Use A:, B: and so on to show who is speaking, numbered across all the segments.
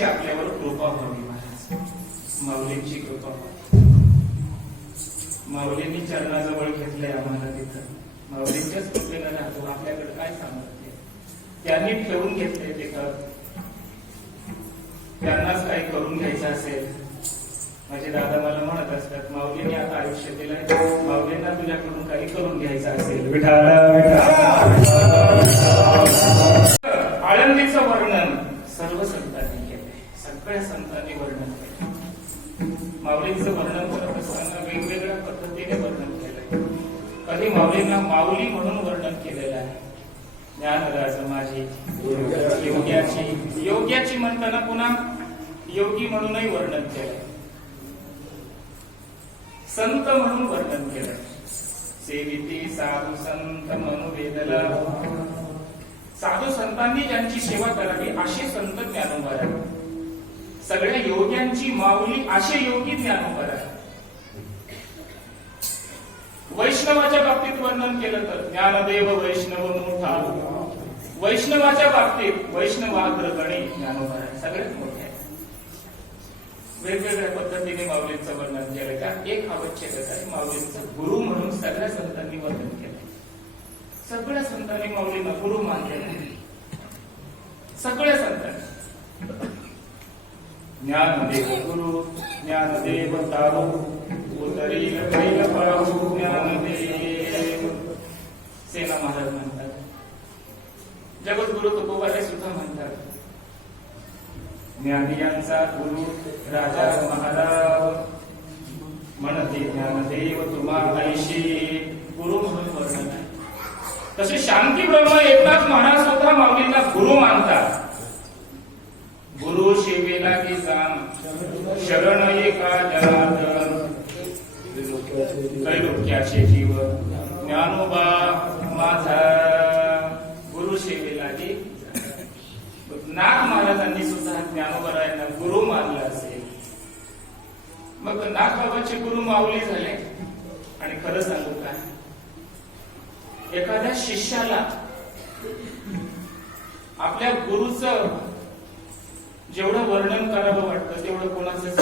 A: माऊलींची आपल्यावर कृपा व्हावी महाराज. माऊलींची कृपा व्हावी. माऊलींनी चरणाजवळ घेतलंय आम्हाला तिथं. माऊलींच्याच कृपेनं राहतो आपल्याकडे काय सांगत ते त्यांनी ठेवून घेतले तिथं त्यांनाच काही करून घ्यायचं असेल. माझे दादा मला म्हणत असतात माऊलीने आता आयुष्य दिलंय. माऊलींना तुझ्याकडून काही करून घ्यायचं असेल. विठाला आळंदीचं वर्णन सर्व संतांनी केलंय सगळ्या संतांनी वर्णन केलं. माऊलींचं वर्णन करत असताना वेगवेगळ्या पद्धतीने वर्णन केलंय. कधी माऊलींना माऊली म्हणून वर्णन केलेलं आहे? ज्ञानराज माझी योग्याची. योग्याची म्हणताना पुन्हा योगी म्हणूनही वर्णन केलंय. संत म्हणून वर्णन केलंय. सेविती साधू संत मनुवेदला साधू संतांनी ज्यांची सेवा करावी असे संत ज्ञानोबर आहे सगळ्या योग्यांची माऊली असे योगी ज्ञानोपर आहे वैष्णवाच्या बाबतीत वर्णन केलं तर ज्ञानदेव वैष्णव मोठा हो. वैष्णवाच्या बाबतीत वैष्णवाग्रगणी ज्ञानोपर आहे सगळ्यात मोठे आहे वेगवेगळ्या पद्धतीने माऊलींचं वर्णन केलं त्यात एक आवश्यकच आहे माऊलींचं गुरु म्हणून सगळ्या संतांनी वर्णन केलं. सगळ्या संतांनी माऊलींना गुरु मानले सगळ्या संतांनी. ज्ञानदेव गुरु ज्ञानदेव तारू उतरील बैल पळाऊ ज्ञानदेव. सेना महाराज म्हणतात. जगद्गुरु तुकोबारे सुद्धा म्हणतात. ज्ञानी यांचा गुरु राजा महाराज म्हणते ज्ञानदेव तुम्हा ऐशी गुरु म्हणून वर्णन आहे तसे शांती ब्रह्म एकनाथ महाराज सुद्धा माऊलींना गुरु मानतात. गुरु शिव की जाण शरण एका जनार्दन त्रैलोक्याचे जीव. ज्ञानोबा माझा गुरु सेवेला की नाथ महाराजांनी सुद्धा ज्ञानोबरायांना गुरु मानलं असेल. मग नाथबाबाचे गुरु माऊली झाले. आणि खरं सांगू काय एखाद्या शिष्याला आपल्या गुरुचं जेवढं वर्णन करावं वाटतं तेवढं कोणाचं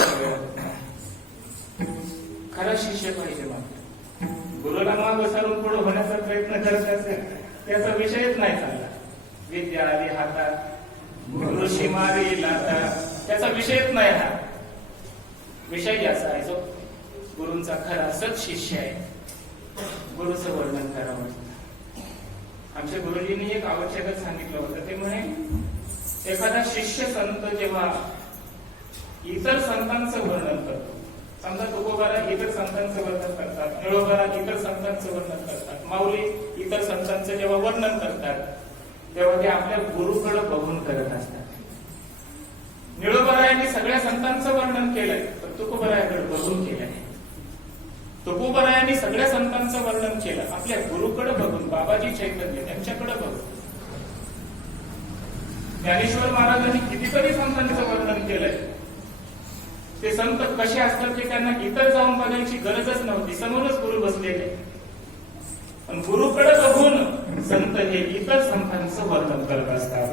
A: खरा शिष्य पाहिजे मला. गुरुला माग सारून पुढे होण्याचा प्रयत्न करत असेल त्याचा विषयच नाही चालला. विद्या आली हातात ऋषी मारी लाता त्याचा विषयच नाही हा. विषय असा आहे जो गुरूंचा खरा सच शिष्य आहे. गुरुचं वर्णन करावं. आमच्या गुरुजींनी एक आवश्यकच सांगितलं शिष्य संत जेव्हा इतर संतांचं वर्णन करतो समजा तुकोबाला इतर संतांचं वर्णन करतात निळोबाला इतर संतांचं वर्णन करतात माऊली इतर संतांचं जेव्हा वर्णन करतात तेव्हा ते आपल्या गुरुकडे बघून करत असतात. निळोबरायांनी सगळ्या संतांचं वर्णन केलंय पण तुकोबरायाकडे बघून केलंय तुकोबरायांनी सगळ्या संतांचं वर्णन केलं आपल्या गुरुकडे बघून बाबाजी चैतन्य त्यांच्याकडे बघून. ज्ञानेश्वर महाराजांनी कितीतरी संतांचं वर्णन केलंय. ते संत कसे असतात की त्यांना इतर जाऊन बघायची गरजच नव्हती. समोरच गुरु बसलेले. पण गुरुकडे बघून संत हे इतर संतांचं वर्णन करत असतात.